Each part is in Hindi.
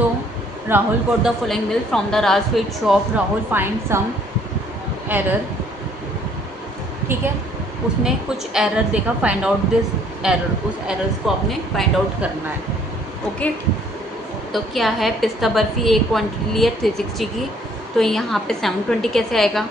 तो Rahul got the following bill from the Raj sweet shop, Rahul find some error, ठीक है, उसने कुछ एरर देखा, फाइंड आउट दिस एरर, उस एरर्स को आपने फाइंड आउट करना है। ओके, तो क्या है, पिस्ता बर्फ़ी एक क्वांटिटी ली है 360 की, तो यहाँ पे 720 कैसे आएगा,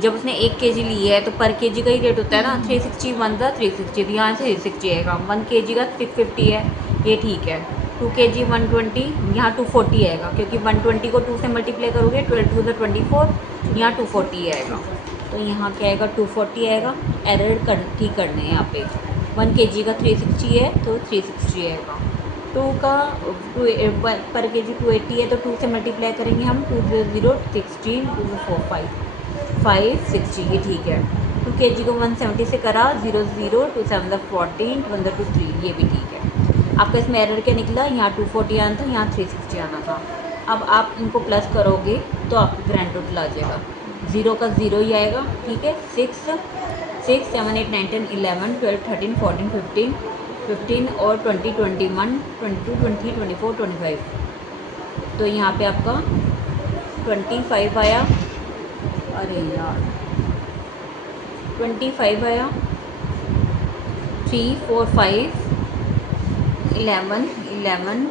जब उसने 1 kg ली है तो पर kg का ही रेट होता है ना, 360 वन ज़ा 360, यहाँ से 360 आएगा, 1 kg का 650 है, ये ठीक है, 2 kg 120, यहाँ 240 आएगा, क्योंकि 120 को 2 से मल्टीप्लाई करोगे 12 2 24, यहाँ 240 आएगा, तो यहाँ क्या आएगा 240 आएगा। एरर ठीक करने हैं यहाँ पे, 1 kg का 360 है तो 360 आएगा, 2 का पर kg 280 है तो 2 से मल्टीप्लाई करेंगे हम, 2 0 16 2 4 560, ये ठीक है। 2 kg को 170 से करा, 0 0 2 7 14 1 2 3, ये भी ठीक है। आपका इसमें एरर क्या निकला, यहाँ 240 आना था, यहाँ 360 आना था। अब आप इनको प्लस करोगे तो आपका ग्रैंड टोटल आ जाएगा, 0 का 0 ही आएगा, ठीक है। 6 6 7 8 9 10 11 12 13 14 15 15 और 20 21 22 23 24 25, तो यहाँ पे आपका 25 आया, अरे यार 25 आया, 3 4 5 11 11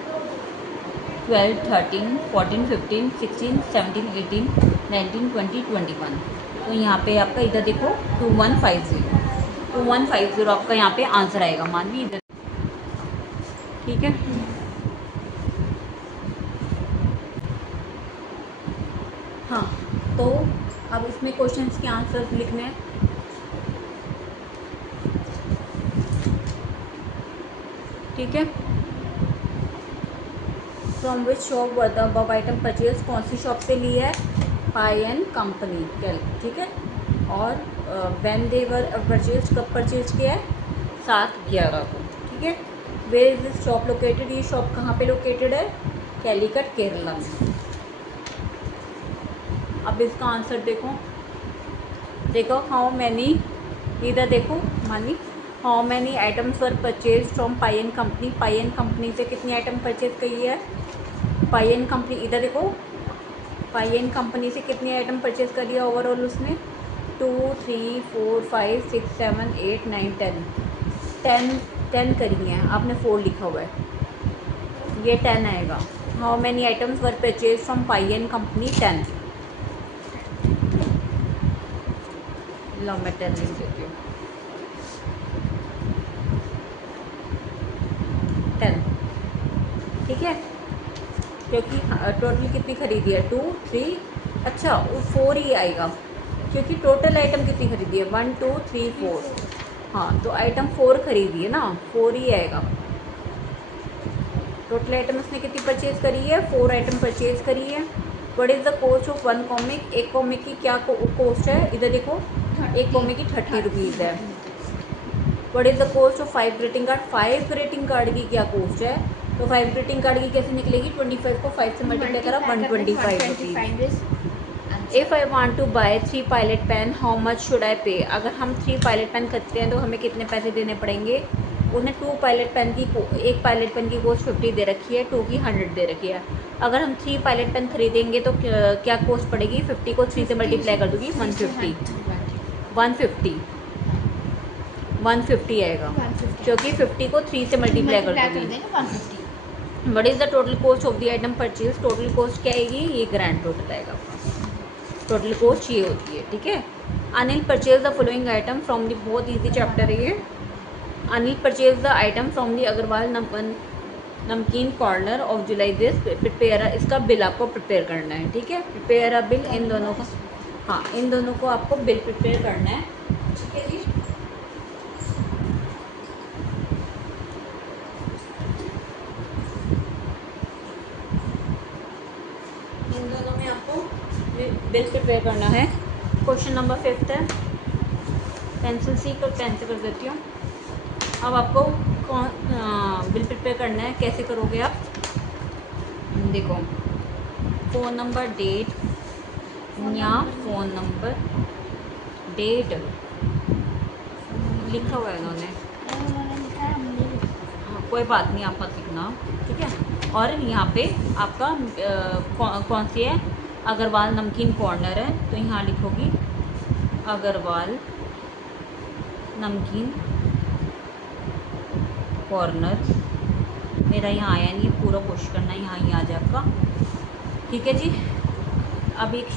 12 13 14 15 16 17 18 19 20 21, तो यहाँ पे आपका इधर देखो 2150 आपका यहाँ पे आंसर आएगा, मानवी इधर, ठीक है। हाँ, तो अब इसमें क्वेश्चंस के आंसर्स लिखने हैं, ठीक है। From which shop were the above item purchase, कौन सी शॉप से ली है, पाई एंड कंपनी, ठीक है। और व्हेन दे वर परचेज, कब परचेज किया है, 7/11 को, ठीक है। Where is this shop located, ये शॉप कहाँ पे लोकेटेड है, कैलीकट केरला में। अब इसका आंसर देखो हाउ मैनी, इधर देखो मानी, how many items were purchase from pi and company, pi and company से कितनी आइटम परचेज की है, पाई एंड कंपनी, इधर देखो पाई एंड कंपनी से कितनी आइटम परचेज करी है ओवरऑल, उसने 2 3 4 5 6 7 8 9 10 करी हैं, आपने 4 लिखा हुआ है, ये 10 आएगा। How many items were purchase from pi and company, 10, लो मैं 10 लिख देती हूँ, 10, ठीक है, क्योंकि टोटल कितनी खरीदी है, 2 3, अच्छा वो 4 ही आएगा, क्योंकि टोटल आइटम कितनी खरीदी है, 1 2 3 4, हाँ तो आइटम 4 खरीदी है ना, 4 ही आएगा। टोटल आइटम उसने कितनी परचेज करी है, 4 आइटम परचेज करी है। What is the cost of 1 comic, एक कॉमिक की क्या कॉस्ट है, इधर देखो एक कॉमिक की 30 रुपीज़ है। What is the cost of 5 greeting card, 5 greeting card की क्या कॉस्ट है, तो 5 ग्रीटिंग कार्ड की कैसे निकलेगी, 25 को 5 से मल्टीप्लाई करा, 125 rupees. If I want to buy 3 pilot pen how much should I pay, अगर हम 3 पायलट पेन खरीदते हैं तो हमें कितने पैसे देने पड़ेंगे, उन्हें 2 पायलट पेन की, एक पायलट पेन की कॉस्ट 50 दे रखी है, 2 की 100 दे रखी है। अगर हम 3 पायलट पेन खरीदेंगे तो क्या कॉस्ट पड़ेगी, 50 को 3 से मल्टीप्लाई कर दूँगी, 150 150 आएगा, क्योंकि 50 को 3 से मल्टीप्लाई कर दूँगी। What is the total cost of the item purchase, total cost क्या आएगी, ये ग्रैंड टोटल आएगा आपका, टोटल कॉस्ट ये होती है, ठीक है। Anil purchase the following item from the, बहुत ईजी चैप्टर है ये। Anil purchase the item from the Agarwal नमकीन corner of July this, prepare, इसका बिल आपको प्रिपेयर करना है, ठीक है। प्रिपेयर अ बिल, इन दोनों का, हाँ इन दोनों को आपको बिल प्रिपेयर करना है, ठीक है जी। इन दोनों में आपको बिल प्रिपेयर करना है। क्वेश्चन नंबर 5 है, पेंसिल सीख और पेन से कर देती हूँ। अब आपको बिल प्रिपेयर करना है, कैसे करोगे आप, देखो फ़ोन नंबर, डेट, या फ़ोन नंबर डेट लिखा हुआ है उन्होंने, हाँ कोई बात नहीं, आप मत लिखना, ठीक है। और यहाँ पे आपका कौन सी है, अग्रवाल नमकीन कॉर्नर है, तो यहाँ लिखोगी अग्रवाल नमकीन कॉर्नर। मेरा यहाँ आया नहीं, पूरा कोशिश करना यहाँ ही आ जाए आपका। ठीक है जी। अब एक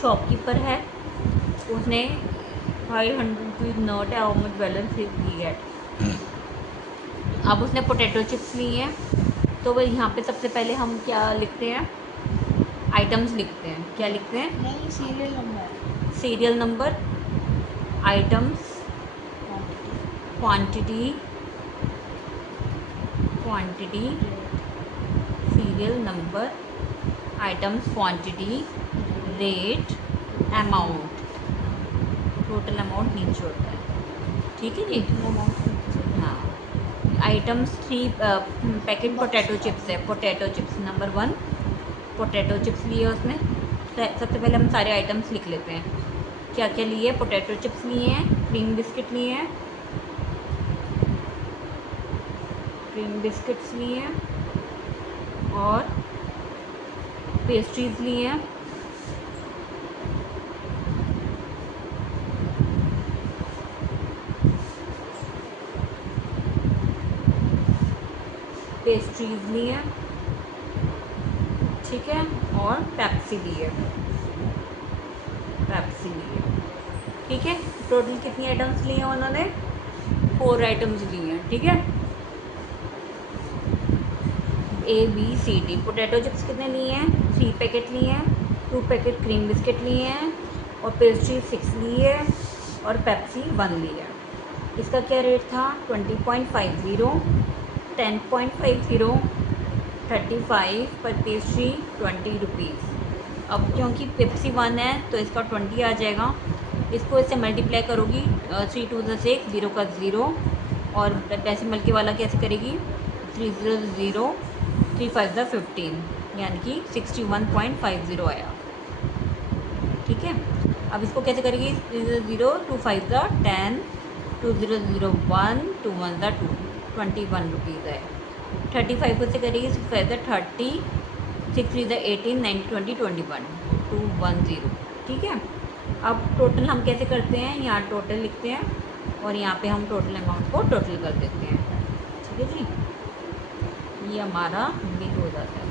शॉपकीपर है, उसने 500 रुपीज़ नोट है, how much balance he get. अब उसने पोटैटो चिप्स ली हैं, तो वह यहाँ पे सबसे पहले हम क्या लिखते हैं, आइटम्स लिखते हैं। क्या लिखते हैं? नहीं, serial number. Serial number, items, quantity, serial number, items, quantity, rate, amount, total amount नीचे होता है। ठीक है जी। हाँ, आइटम्स 3 पैकेट पोटैटो चिप्स है, potato chips number 1 potato chips लिए उसने। सबसे पहले हम सारे आइटम्स लिख लेते हैं, क्या क्या लिए। पोटैटो चिप्स लिए हैं, क्रीम बिस्किट लिए हैं, क्रीम बिस्किट्स लिए हैं, और पेस्ट्रीज लिए हैं, पेस्ट्रीज लिए हैं, ठीक है, और पेप्सी लिए, ठीक है। टोटल कितनी आइटम्स लिए हैं उन्होंने? 4 आइटम्स लिए हैं, ठीक है। ABCD पोटैटो चिप्स कितने लिए हैं? 3 पैकेट लिए हैं, 2 पैकेट क्रीम बिस्किट लिए हैं, और पेस्ट्री 6 ली है, और पेप्सी 1 ली है। इसका क्या रेट था? 20.50, 10.50, 35 पर पेस्ट्री 20 रुपीज़। अब क्योंकि पेप्सी 1 है तो इसका 20 आ जाएगा। इसको इससे मल्टीप्लाई करोगी, 3 2 6, 0 का 0, और डेसिमल के वाला कैसे करेगी? 3 0 0, 3 5 15, यानी कि 61.50 आया। ठीक है। अब इसको कैसे करेगी? 3 0 0, 2 5 10, 2 0 0 1, 2 1 2, 21 रुपीज़ है। 35 को से करेगी, 6 5 30, 6 3 18, 9 20 21, 210। ठीक है। अब टोटल हम कैसे करते हैं? यहाँ टोटल लिखते हैं और यहाँ पे हम टोटल अमाउंट को टोटल कर देते हैं। ठीक है जी, ये हमारा बिल हो जाता है।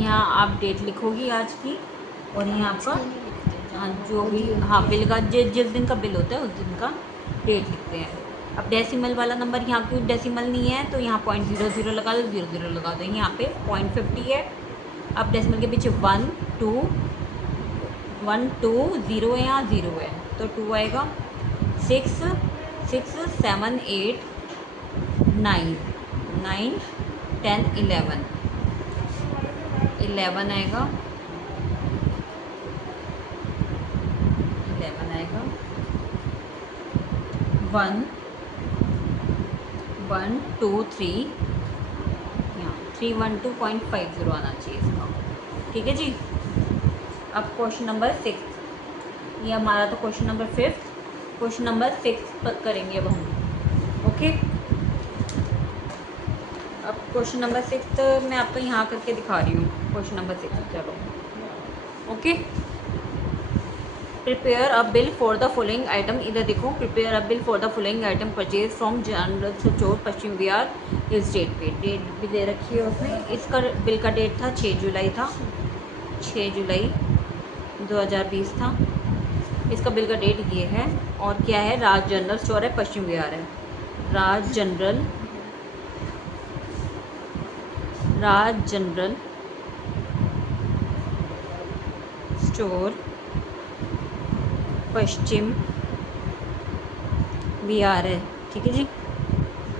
यहाँ आप डेट लिखोगी आज की, और यहाँ आपका जो भी, हाँ, बिल का जिस दिन का बिल होता है उस दिन का डेट लिखते हैं। अब डेसिमल वाला नंबर, यहाँ क्यों डेसिमल नहीं है तो यहाँ 0.00 लगा दो, 00 लगा दो। यहाँ पे 0.50 है। अब डेसिमल के पीछे 1 2 0 है, यहाँ 0 है तो 2 आएगा। 6 6 7 8 9 9 10 11 11 आएगा, 11 आएगा। 1 1 2 3, यहाँ 312.50 आना चाहिए इसका। ठीक है जी। अब क्वेश्चन नंबर 6, ये हमारा तो क्वेश्चन नंबर 5, क्वेश्चन नंबर 6 करेंगे अब हम। ओके। अब क्वेश्चन नंबर 6 मैं आपको यहाँ करके दिखा रही हूँ। क्वेश्चन नंबर 6, चलो। Okay. Prepare a bill for the following item. इधर देखो, prepare a bill for the following item purchase from general store Paschim Vihar. इस डेट पे डेट भी दे रखी है उसमें। इसका बिल का डेट था 6 जुलाई था, 6 जुलाई 2020 था। इसका बिल का डेट ये है। और क्या है? राज जनरल स्टोर है, पश्चिम विहार है। राज जनरल स्टोर पश्चिम विहार है। ठीक है जी,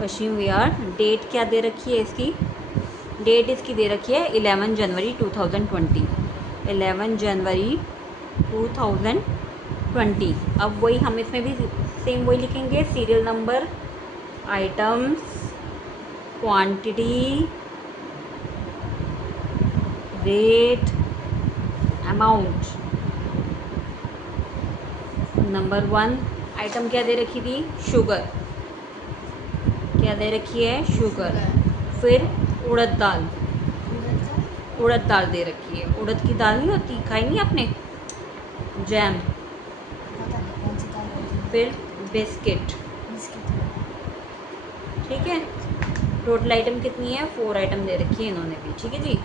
पश्चिम विहार। डेट क्या दे रखी है इसकी? डेट इसकी दे रखी है 11 जनवरी 2020, 11 जनवरी 2020। अब वही हम इसमें भी सेम वही लिखेंगे, serial number, items, quantity, rate, amount. Number 1 item क्या दे रखी थी? शुगर। क्या दे रखी है? शुगर। फिर उड़द दाल, उड़द दाल दे रखी है। उड़द की दाल नहीं होती, खाई नहीं आपने? जैम। पता नहीं कौन सी दाल होती है। फिर बिस्किट। बिस्किट। ठीक है, टोटल आइटम कितनी है? 4 आइटम दे रखी है इन्होंने भी। ठीक है जी,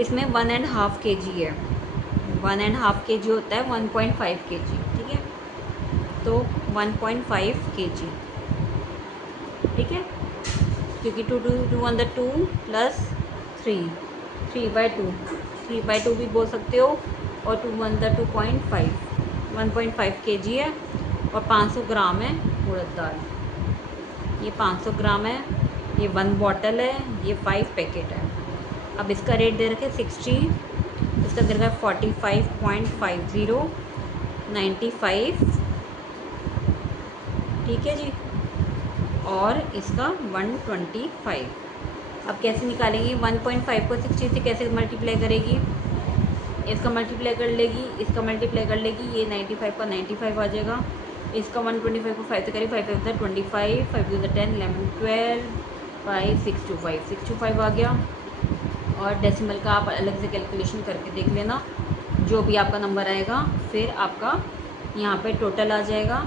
इसमें 1.5 kg है। 1.5 kg होता है 1.5 kg। ठीक है, तो 1.5 kg। ठीक है, क्योंकि 2 on the 2 प्लस 3, 3/2, 3/2 भी बोल सकते हो, और 2 on the 2.5, 1.5 kg है, और 500 ग्राम है उड़द दाल। ये 500 ग्राम है, ये 1 बॉटल है, ये 5 पैकेट है। अब इसका रेट दे रखे 60, इसका दे रखा है 45.50, 95। ठीक है जी, और इसका 125। अब कैसे निकालेंगे? 1.5 को 60 से कैसे मल्टीप्लाई करेगी? इसका मल्टीप्लाई कर लेगी, इसका मल्टीप्लाई कर लेगी, ये 95 का 95 आ जाएगा। इसका 125 को 5 से करेगी, 5 5 25, 5 2 10, 11 12, 5 625, 625 आ गया। और डेसिमल का आप अलग से कैलकुलेशन करके देख लेना, जो भी आपका नंबर आएगा, फिर आपका यहाँ पे टोटल आ जाएगा,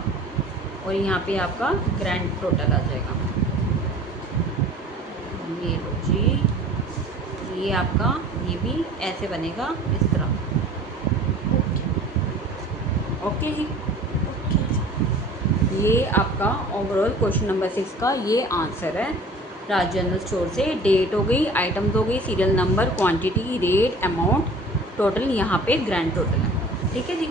और यहाँ पे आपका ग्रैंड टोटल आ जाएगा। ये लो जी, ये आपका, ये भी ऐसे बनेगा इस तरह। ओके जी, ये आपका ओवरऑल क्वेश्चन नंबर 6 का ये आंसर है। राज जनरल स्टोर से डेट हो गई, आइटम्स हो गई, serial number, quantity, rate, amount, total, यहाँ पे ग्रैंड टोटल है। ठीक है जी।